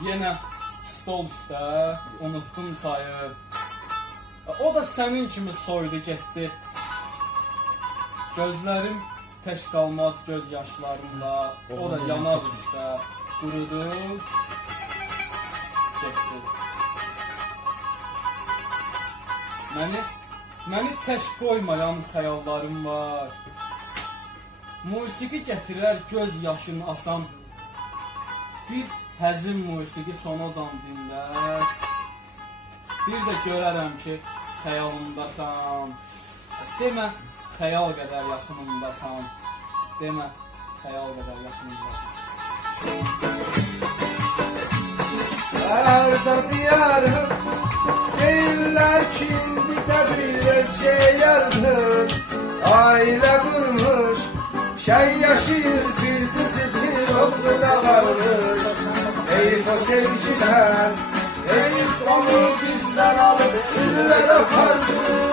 Yenə stol üstə, unutdum sayır. O da sənin kimi soydu getdi. Gözlərim tək qalmaz göz yaşlarımla. O da yanar üstə, qurudu, getdi. Məni tək qoymayan xəyallarım var. Musiqi gətirər göz yaşını asan. Bir həzin musiqi sonacan dinlər. Bir də görərəm ki, xəyalımdasan. Demə, xəyal qədər yaxınımdasan. Demə, xəyal qədər yaxınımdasan. Arda diyarım, deyirlər ki, indi təbir eşək yardır. Ailə qurmuş, şən yaşayır, bir qızı bir oğlu da varır. Eyf o sevgilər, eyf onu bizdən alıb, ürlər apardı.